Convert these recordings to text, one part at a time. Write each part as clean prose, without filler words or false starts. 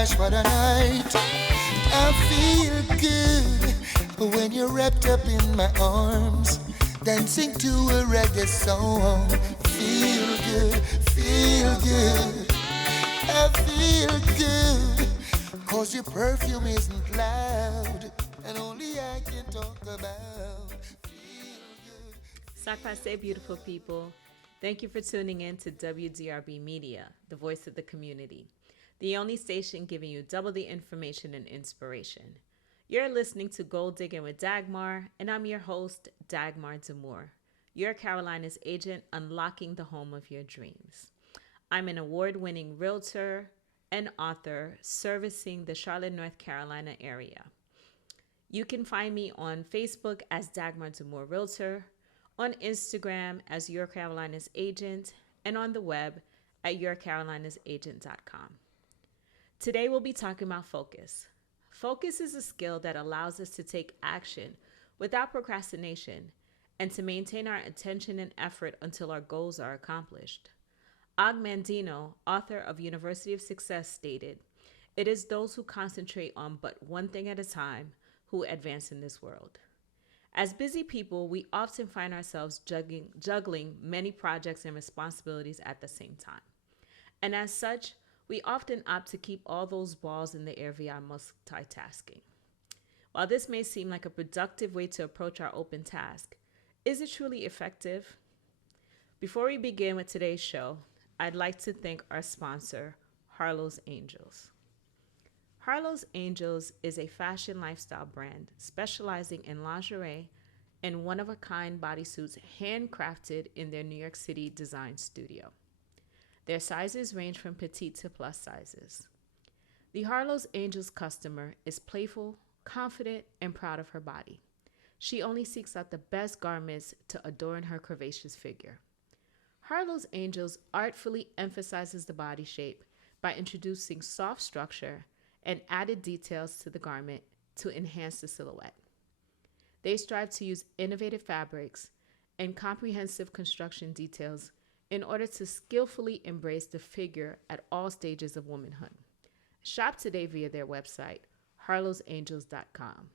gosh, what a night. I feel good when you're wrapped up in my arms, dancing to a reggae song. Feel good, feel good. I feel good, cause your perfume isn't loud, and only I can talk about. Feel good. Sakpase, beautiful people. Thank you for tuning in to WDRB Media, the voice of the community, the only station giving you double the information and inspiration. You're listening to Goal Diggin with Dagmar, and I'm your host, Dagmar D'Amour, your Carolina's agent unlocking the home of your dreams. I'm an award-winning realtor and author servicing the Charlotte, North Carolina area. You can find me on Facebook as Dagmar D'Amour Realtor, on Instagram as Your Carolina's Agent, and on the web at yourcarolinasagent.com. Today we'll be talking about focus. Focus is a skill that allows us to take action without procrastination and to maintain our attention and effort until our goals are accomplished. Og Mandino, author of University of Success, stated, "It is those who concentrate on but one thing at a time who advance in this world." As busy people, we often find ourselves juggling many projects and responsibilities at the same time. And as such, we often opt to keep all those balls in the air via multitasking. While this may seem like a productive way to approach our open task, is it truly effective? Before we begin with today's show, I'd like to thank our sponsor, Harlow's Angels. Harlow's Angels is a fashion lifestyle brand specializing in lingerie and one-of-a-kind bodysuits handcrafted in their New York City design studio. Their sizes range from petite to plus sizes. The Harlow's Angels customer is playful, confident, and proud of her body. She only seeks out the best garments to adorn her curvaceous figure. Harlow's Angels artfully emphasizes the body shape by introducing soft structure and added details to the garment to enhance the silhouette. They strive to use innovative fabrics and comprehensive construction details in order to skillfully embrace the figure at all stages of womanhood. Shop today via their website, harlowsangels.com.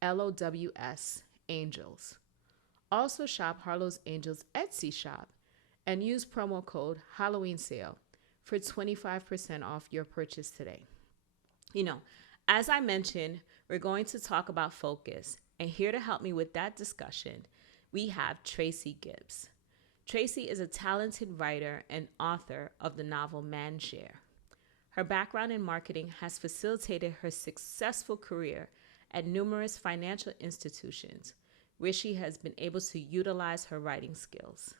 HARLOWS Angels. Also shop Harlow's Angels Etsy shop and use promo code Halloween Sale for 25% off your purchase today. As I mentioned, we're going to talk about focus, and here to help me with that discussion, we have Tracey Gibbs. Tracey is a talented writer and author of the novel Manshare. Her background in marketing has facilitated her successful career at numerous financial institutions, where she has been able to utilize her writing skills.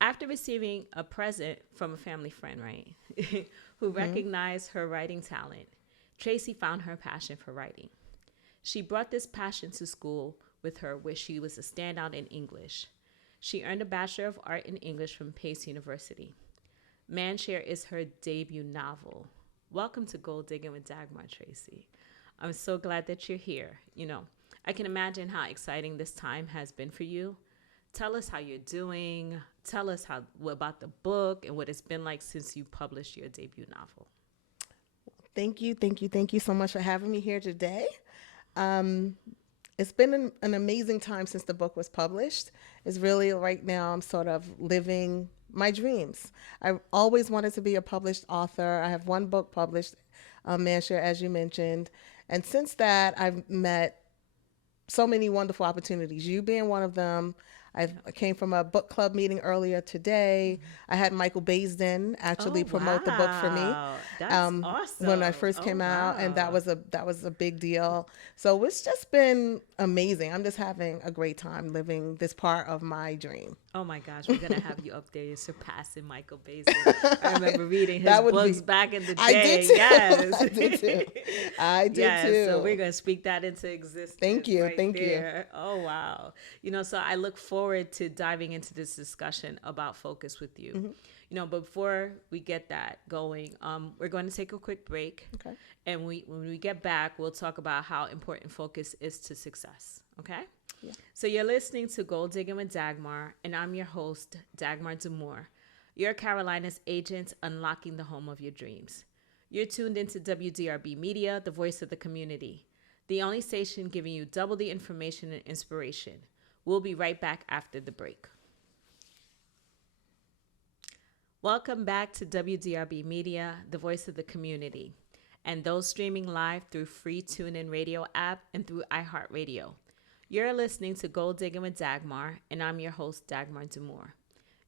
After receiving a present from a family friend, who recognized her writing talent, Tracey found her passion for writing. She brought this passion to school with her, where she was a standout in English. She earned a Bachelor of Art in English from Pace University. Manshare is her debut novel. Welcome to Goal Diggin with Dagmar, Tracey. I'm so glad that you're here. I can imagine how exciting this time has been for you. Tell us how you're doing. Tell us about the book and what it's been like since you published your debut novel. Thank you so much for having me here today. It's been an amazing time since the book was published. It's really right now I'm sort of living my dreams. I've always wanted to be a published author. I have one book published, Manshare, as you mentioned. And since that, I've met so many wonderful opportunities, you being one of them. I came from a book club meeting earlier today. I had Michael Baisden actually promote the book for me. That's awesome. When I first came out, and that was a big deal. So it's just been amazing. I'm just having a great time living this part of my dream. Oh my gosh, we're gonna have you up there. You're surpassing Michael Baisden. I remember reading his books back in the day. I did too. Yes, I did too. So we're gonna speak that into existence. Thank you. Oh wow. So I look forward to diving into this discussion about focus with you. Mm-hmm. But before we get that going, we're going to take a quick break. Okay. And when we get back, we'll talk about how important focus is to success. Okay. Yeah. So you're listening to Goal Diggin with Dagmar, and I'm your host, Dagmar D'Amour, your Carolina's agent unlocking the home of your dreams. You're tuned into WDRB Media, the voice of the community, the only station giving you double the information and inspiration. We'll be right back after the break. Welcome back to WDRB Media, the voice of the community, and those streaming live through free TuneIn Radio app and through iHeartRadio. You're listening to Goal Diggin with Dagmar, and I'm your host, Dagmar D'Amour,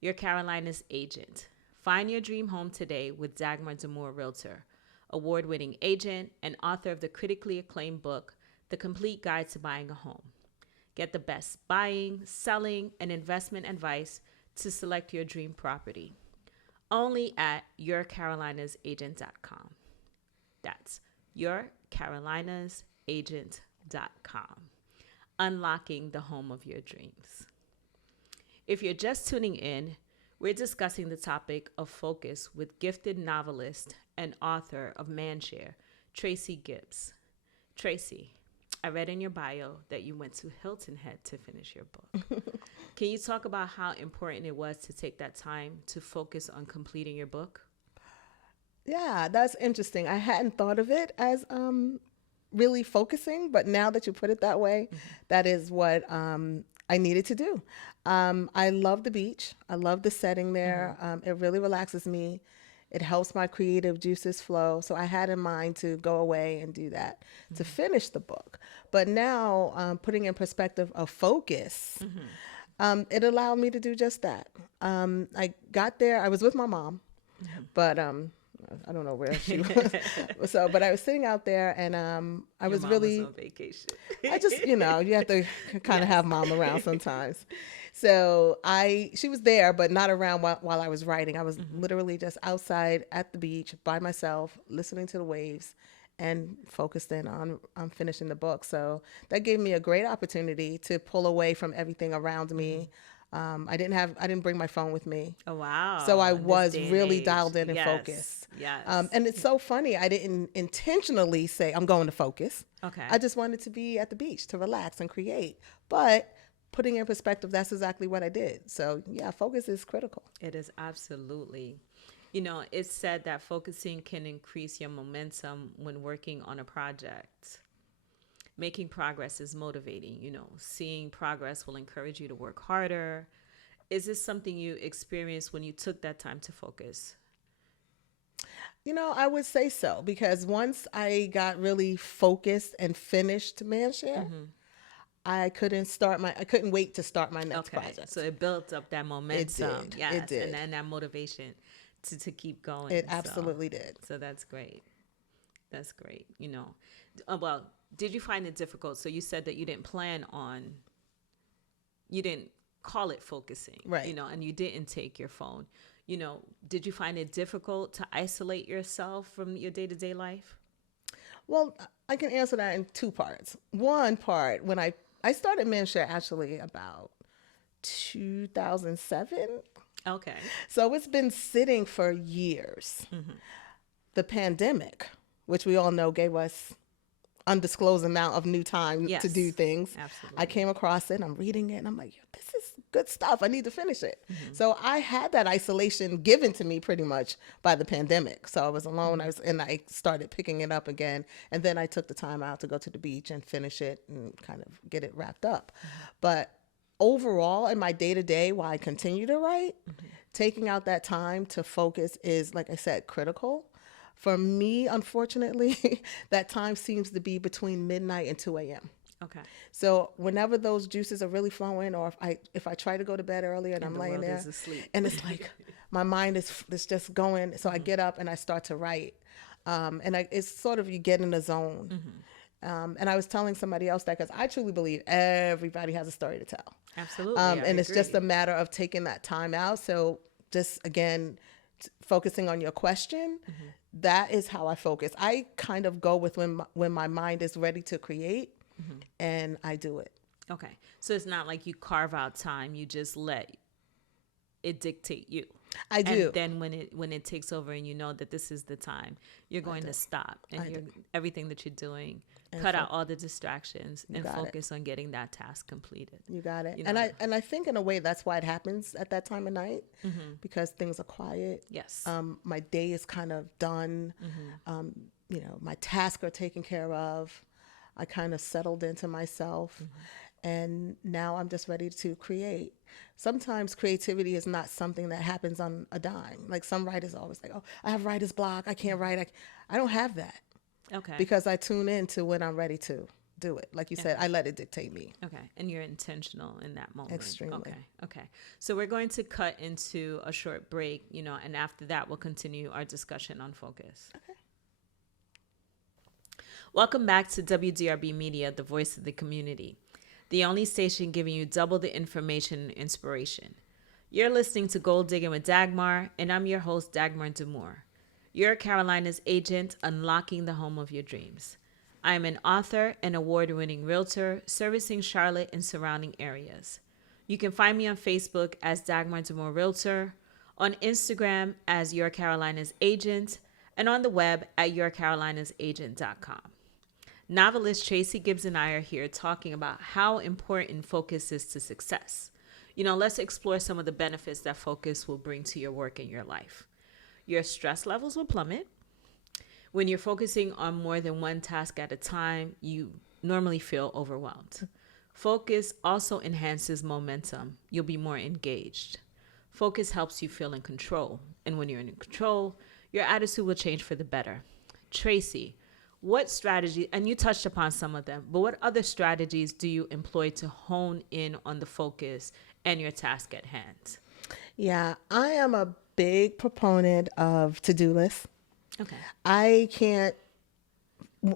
your Carolina's agent. Find your dream home today with Dagmar D'Amour Realtor, award-winning agent and author of the critically acclaimed book, The Complete Guide to Buying a Home. Get the best buying, selling, and investment advice to select your dream property. Only at yourcarolinasagent.com. That's yourcarolinasagent.com. Unlocking the home of your dreams. If you're just tuning in, we're discussing the topic of focus with gifted novelist and author of Manshare, Tracey Gibbs. Tracey, I read in your bio that you went to Hilton Head to finish your book. Can you talk about how important it was to take that time to focus on completing your book? Yeah, that's interesting. I hadn't thought of it as really focusing, but now that you put it that way, that is what I needed to do. I love the beach. I love the setting there. It really relaxes me. It helps my creative juices flow. So I had in mind to go away and do that to finish the book. But now putting in perspective of focus, it allowed me to do just that. I got there. I was with my mom, but I don't know where she was. But I was sitting out there, and I was really on vacation. I just, you have to kind of have mom around sometimes. So she was there, but not around while I was writing. I was literally just outside at the beach by myself, listening to the waves, and focused in on finishing the book. So that gave me a great opportunity to pull away from everything around me. I didn't bring my phone with me. Oh, wow. So I In this was day and really age. dialed in and Yes. focused. Yes. And it's so funny. I didn't intentionally say I'm going to focus. Okay. I just wanted to be at the beach to relax and create. But putting in perspective, that's exactly what I did. So yeah, focus is critical. It is absolutely. It's said that focusing can increase your momentum when working on a project. Making progress is motivating. Seeing progress will encourage you to work harder. Is this something you experienced when you took that time to focus? I would say so, because once I got really focused and finished Manshare, I couldn't wait to start my next project. So it built up that momentum. It did. Yes. It did. And then that motivation to keep going. It absolutely did. So that's great. That's great. Well, did you find it difficult? So you said that you didn't call it focusing, right? And you didn't take your phone. Did you find it difficult to isolate yourself from your day-to-day life? Well, I can answer that in two parts. One part, when I started Manshare actually about 2007. Okay. So it's been sitting for years. The pandemic, which we all know gave us undisclosed amount of new time to do things. Absolutely. I came across it, I'm reading it, and I'm like, this is good stuff. I need to finish it. So I had that isolation given to me pretty much by the pandemic. So I was alone. I started picking it up again. And then I took the time out to go to the beach and finish it and kind of get it wrapped up. But overall, in my day-to-day, while I continue to write, taking out that time to focus is, like I said, critical. For me, unfortunately, that time seems to be between midnight and 2 a.m. Okay. So whenever those juices are really flowing, or if I try to go to bed earlier and I'm the laying world there is asleep. and it's like my mind is just going, so I get up and I start to write, it's sort of you get in a zone. And I was telling somebody else that, because I truly believe everybody has a story to tell. Absolutely. And it's just a matter of taking that time out. So just again, focusing on your question. That is how I focus. I kind of go with when my mind is ready to create, and I do it. Okay. So it's not like you carve out time. You just let it dictate you. I do. And then when it takes over and you know that this is the time, you're going to stop and everything that you're doing, cut out all the distractions and focus on getting that task completed. You got it. And I think in a way that's why it happens at that time of night, because things are quiet. Yes. My day is kind of done. My tasks are taken care of. I kind of settled into myself. And now I'm just ready to create. Sometimes creativity is not something that happens on a dime. Like some writers are always like, oh, I have writer's block. I can't write. I don't have that. Okay. Because I tune in to when I'm ready to do it. Like you said, I let it dictate me. Okay. And you're intentional in that moment. Extremely. Okay. So we're going to cut into a short break, and after that, we'll continue our discussion on focus. Okay. Welcome back to WDRB Media, the voice of the community. The only station giving you double the information and inspiration. You're listening to Goal Diggin with Dagmar, and I'm your host, Dagmar D'Amour. You're Carolina's agent, unlocking the home of your dreams. I am an author and award-winning realtor servicing Charlotte and surrounding areas. You can find me on Facebook as Dagmar D'Amour Realtor, on Instagram as Your Carolina's Agent, and on the web at yourcarolinasagent.com. Novelist Tracey Gibbs and I are here talking about how important focus is to success. Let's explore some of the benefits that focus will bring to your work and your life. Your stress levels will plummet. When you're focusing on more than one task at a time, you normally feel overwhelmed. Focus also enhances momentum. You'll be more engaged. Focus helps you feel in control. And when you're in control, your attitude will change for the better. Tracey, what strategy, and you touched upon some of them, but what other strategies do you employ to hone in on the focus and your task at hand? Yeah, I am a big proponent of to-do lists. Okay.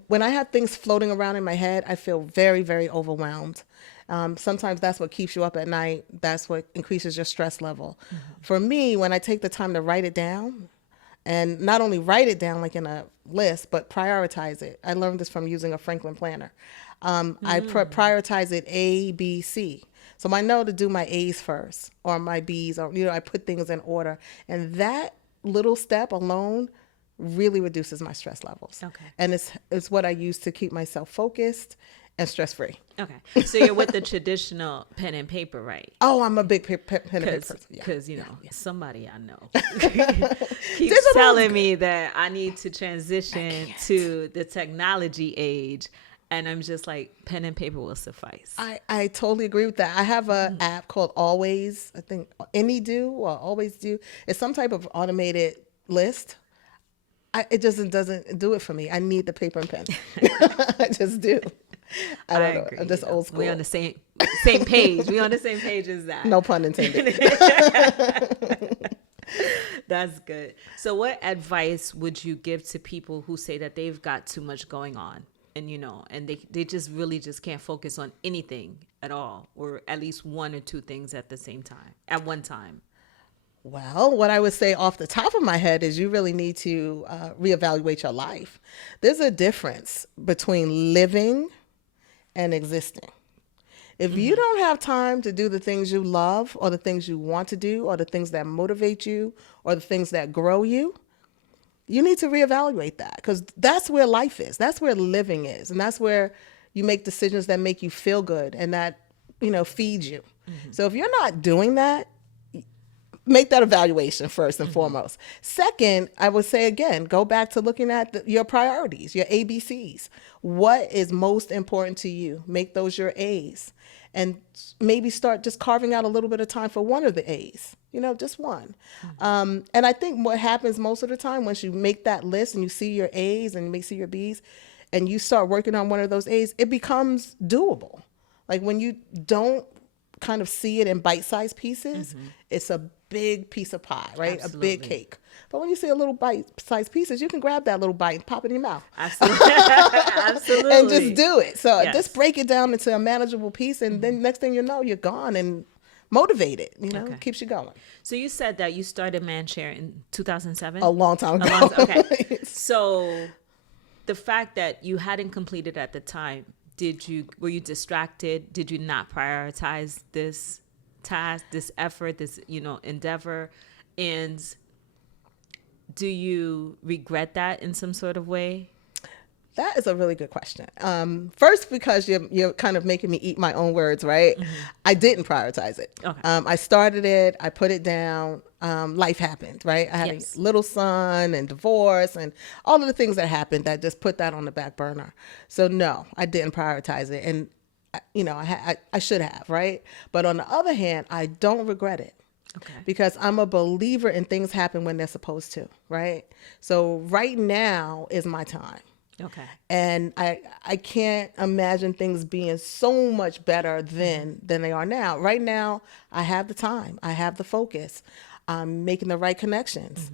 When I have things floating around in my head, I feel very, very overwhelmed. Sometimes that's what keeps you up at night. That's what increases your stress level. For me, when I take the time to write it down, and not only write it down like in a list, but prioritize it. I learned this from using a Franklin planner. I prioritize it A, B, C. So I know to do my A's first or my B's, or I put things in order. And that little step alone really reduces my stress levels. Okay. And it's what I use to keep myself focused and stress-free. Okay. So you're with the traditional pen and paper, right? Oh, I'm a big pen and paper person. Because, somebody I know keeps telling me that I need to transition to the technology age. And I'm just like, pen and paper will suffice. I totally agree with that. I have an app called Always, I think AnyDo or Always Do. It's some type of automated list. It doesn't do it for me. I need the paper and pen. I just do. I don't know. Agree. I'm just old school. We're on the same page. We're on the same page as that. No pun intended. That's good. So what advice would you give to people who say that they've got too much going on and, and they just really just can't focus on anything at all, or at least one or two things at one time? Well, what I would say off the top of my head is you really need to reevaluate your life. There's a difference between living and existing. If you don't have time to do the things you love or the things you want to do or the things that motivate you or the things that grow you, you need to reevaluate that, because that's where life is. That's where living is. And that's where you make decisions that make you feel good and that, feed you. So if you're not doing that, make that evaluation first and foremost. Second, I would say, again, go back to looking at your priorities, your ABCs. What is most important to you? Make those your A's. And maybe start just carving out a little bit of time for one of the A's, just one. And I think what happens most of the time, once you make that list and you see your A's and you see your B's and you start working on one of those A's, it becomes doable. Like when you don't kind of see it in bite-sized pieces, it's a big piece of pie, right? Absolutely. A big cake. But when you see a little bite-sized pieces, you can grab that little bite and pop it in your mouth. Absolutely. Absolutely. And just do it. So just break it down into a manageable piece, and then next thing you know, you're gone and motivated. Keeps you going. So you said that you started Manshare in 2007? A long time ago. Okay. So the fact that you hadn't completed at the time, were you distracted? Did you not prioritize this task, this effort, this, endeavor? And do you regret that in some sort of way? That is a really good question. First, because you're kind of making me eat my own words, right? I didn't prioritize it. Okay. I started it. I put it down. Life happened, right? I had Yes. a little son and divorce and all of the things that happened that just put that on the back burner. So no, I didn't prioritize it. And, I should have, right? But on the other hand, I don't regret it. Okay. Because I'm a believer in things happen when they're supposed to, right? So right now is my time. Okay. And I can't imagine things being so much better than they are now. Right now, I have the time. I have the focus. I'm making the right connections.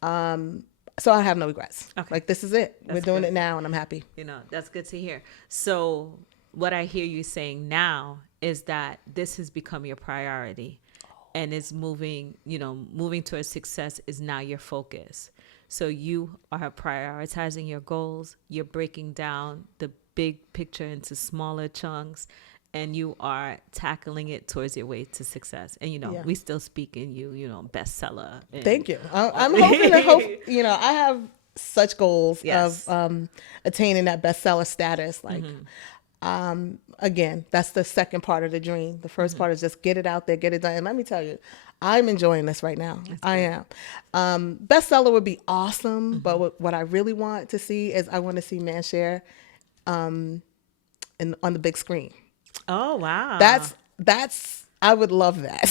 So I have no regrets. Okay. Like, this is it. We're doing good. it now, and I'm happy. That's good to hear. So what I hear you saying now is that this has become your priority and is moving towards success is now your focus. So you are prioritizing your goals. You're breaking down the big picture into smaller chunks, and you are tackling it towards your way to success. And, we still speak in bestseller. Thank you. I'm hoping I have such goals Yes. of attaining that bestseller status. Like, again, that's the second part of the dream. The first part is just get it out there, get it done. And let me tell you, I'm enjoying this right now. I am. Bestseller would be awesome, but what I really want to see is I want to see Manshare on the big screen. Oh, wow. That's I would love that.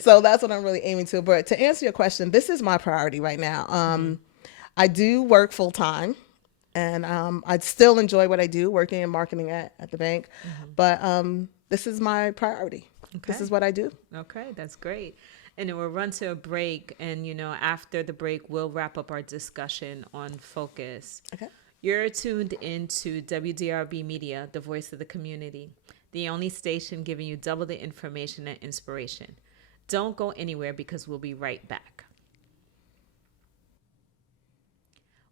So that's what I'm really aiming to. But to answer your question, this is my priority right now. I do work full time. And I still enjoy what I do, working in marketing at the bank. But this is my priority. Okay. This is what I do. Okay, that's great. And then we'll run to a break. And, after the break, we'll wrap up our discussion on focus. Okay. You're tuned into WDRB Media, the voice of the community, the only station giving you double the information and inspiration. Don't go anywhere because we'll be right back.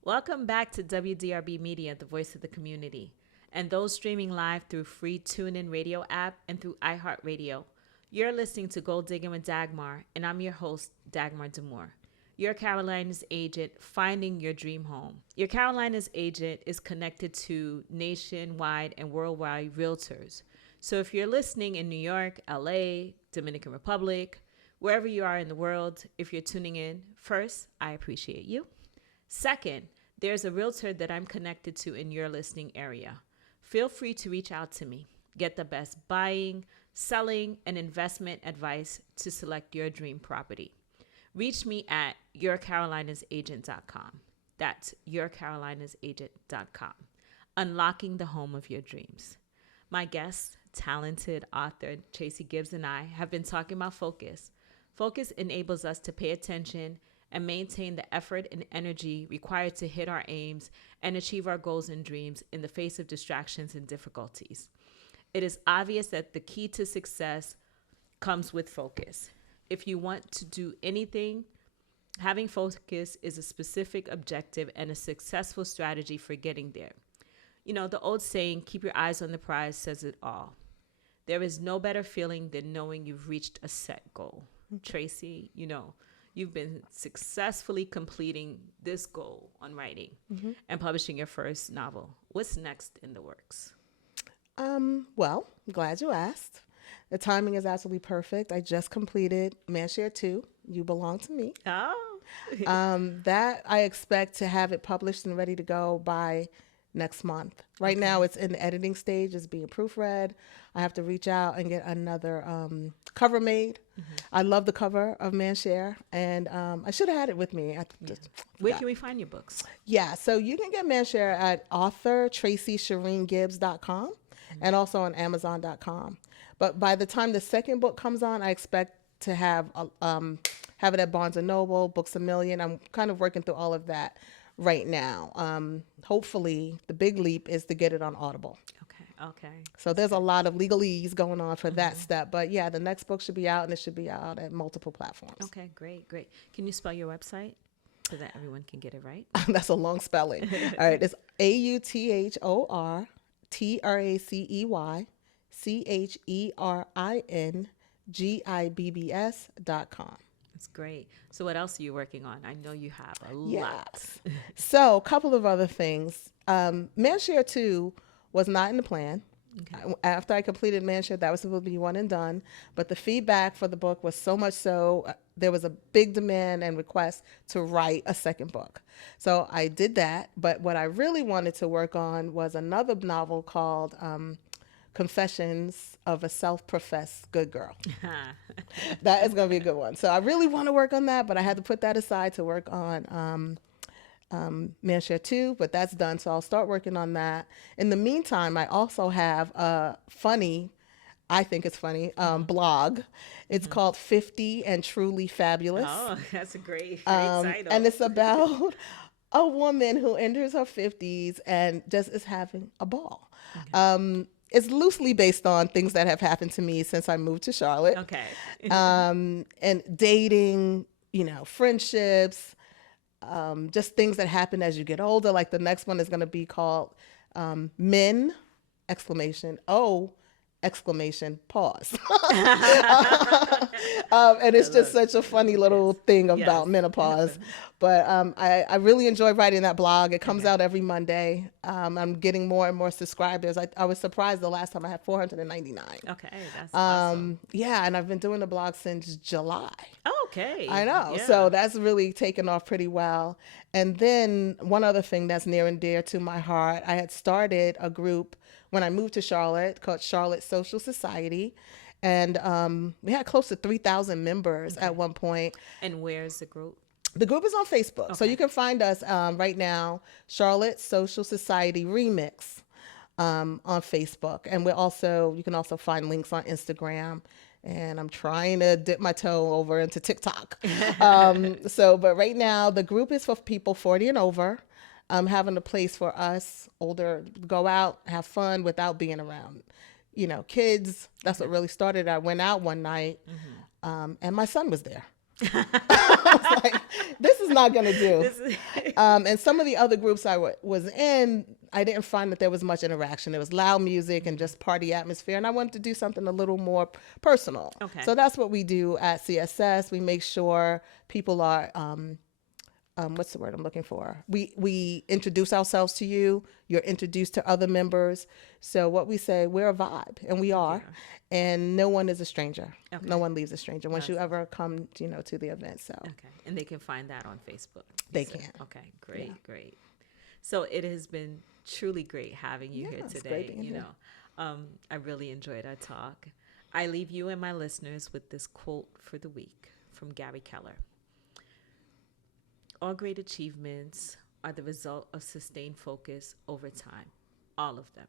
Welcome back to WDRB Media, the voice of the community, and those streaming live through free TuneIn Radio app and through iHeartRadio. You're listening to Goal Diggin with Dagmar, and I'm your host, Dagmar D'Amour, your Carolinas agent finding your dream home. Your Carolinas agent is connected to nationwide and worldwide realtors. So if you're listening in New York, LA, Dominican Republic, wherever you are in the world, if you're tuning in, first, I appreciate you. Second, there's a realtor that I'm connected to in your listening area. Feel free to reach out to me. Get the best buying, selling, and investment advice to select your dream property. Reach me at yourcarolinasagent.com. That's yourcarolinasagent.com. Unlocking the home of your dreams. My guest, talented author Tracey Gibbs, and I have been talking about focus. Focus enables us to pay attention and maintain the effort and energy required to hit our aims and achieve our goals and dreams in the face of distractions and difficulties. It is obvious that the key to success comes with focus. If you want to do anything, having focus is a specific objective and a successful strategy for getting there. The old saying, keep your eyes on the prize, says it all. There is no better feeling than knowing you've reached a set goal. Tracey, you've been successfully completing this goal on writing and publishing your first novel. What's next in the works? Well, I'm glad you asked. The timing is absolutely perfect. I just completed Manshare 2, You Belong to Me. Oh. That I expect to have it published and ready to go by next month. Right now it's in the editing stage, it's being proofread. I have to reach out and get another cover made. I love the cover of Manshare, and I should have had it with me. Where can we find your books? Yeah, so you can get Manshare at Author Tracey Cherin Gibbs.com and also on Amazon.com. But by the time the second book comes on, I expect to have it at Barnes & Noble, Books A Million. I'm kind of working through all of that right now. Hopefully, the big leap is to get it on Audible. Okay. So there's a lot of legalese going on for that step. But yeah, the next book should be out, and it should be out at multiple platforms. Okay, great. Can you spell your website so that everyone can get it right? That's a long spelling. All right, it's AuthorTraceyCherinGibbs.com. That's great. So what else are you working on? I know you have a lot. Yes. So a couple of other things. Manshare 2 was not in the plan. Okay. After I completed Manshare, that was supposed to be one and done. But the feedback for the book was so much so, there was a big demand and request to write a second book. So I did that. But what I really wanted to work on was another novel called Confessions of a Self-Professed Good Girl. That is going to be a good one. So I really want to work on that, but I had to put that aside to work on Manshare 2, but that's done. So I'll start working on that. In the meantime, I also have a funny, I think it's funny, blog. It's called 50 and Truly Fabulous. Oh, that's a great title. And it's about a woman who enters her 50s and just is having a ball. Okay. It's loosely based on things that have happened to me since I moved to Charlotte. Okay. And dating, friendships, just things that happen as you get older. Like the next one is going to be called Men, pause. And it's just such a funny little thing about menopause. But I really enjoy writing that blog. It comes out every Monday. I'm getting more and more subscribers. I was surprised the last time I had 499. Okay, that's awesome. Yeah, and I've been doing the blog since July. Oh, okay. I know. Yeah. So that's really taken off pretty well. And then one other thing that's near and dear to my heart, I had started a group when I moved to Charlotte called Charlotte Social Society. And we had close to 3,000 members at one point. And where's the group? The group is on Facebook. Okay. So you can find us right now, Charlotte Social Society Remix on Facebook. And you can also find links on Instagram. And I'm trying to dip my toe over into TikTok. But right now the group is for people 40 and over, having a place for us older, go out, have fun without being around, kids. That's what really started. I went out one night and my son was there. I was like, this is not going to do. And some of the other groups I was in, I didn't find that there was much interaction. There was loud music and just party atmosphere. And I wanted to do something a little more personal. Okay. So that's what we do at CSS. We make sure people are, what's the word I'm looking for? We introduce ourselves to you. You're introduced to other members. So what we say, we're a vibe, and we are. Yeah. And no one is a stranger. Okay. No one leaves a stranger once you ever come, to the event. So. Okay. And they can find that on Facebook. They can. Okay. Great. So it has been truly great having you here today. I really enjoyed our talk. I leave you and my listeners with this quote for the week from Gary Keller. All great achievements are the result of sustained focus over time. All of them.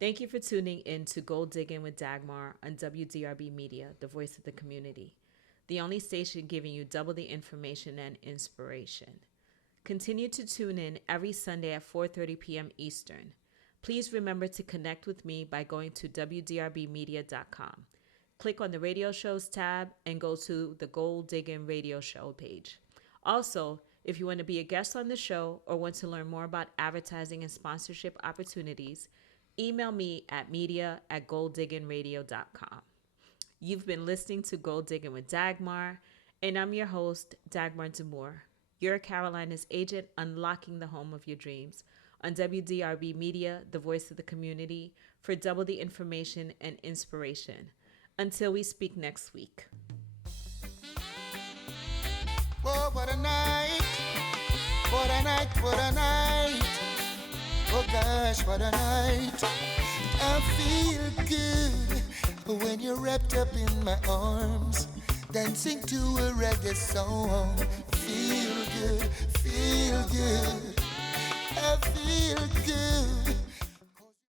Thank you for tuning in to Goal Diggin with Dagmar on WDRB Media, the voice of the community, the only station giving you double the information and inspiration. Continue to tune in every Sunday at 4:30 p.m. Eastern. Please remember to connect with me by going to WDRBmedia.com. Click on the radio shows tab and go to the Goal Diggin radio show page. Also, if you want to be a guest on the show or want to learn more about advertising and sponsorship opportunities, email me at media@goaldigginradio.com. You've been listening to Goal Diggin with Dagmar, and I'm your host, Dagmar D'Amour, your Carolina's agent unlocking the home of your dreams on WDRB Media, the voice of the community, for double the information and inspiration. Until we speak next week. Whoa, what a night. What a night, what a night. Oh gosh, what a night. I feel good when you're wrapped up in my arms, dancing to a reggae song. Feel good, feel good.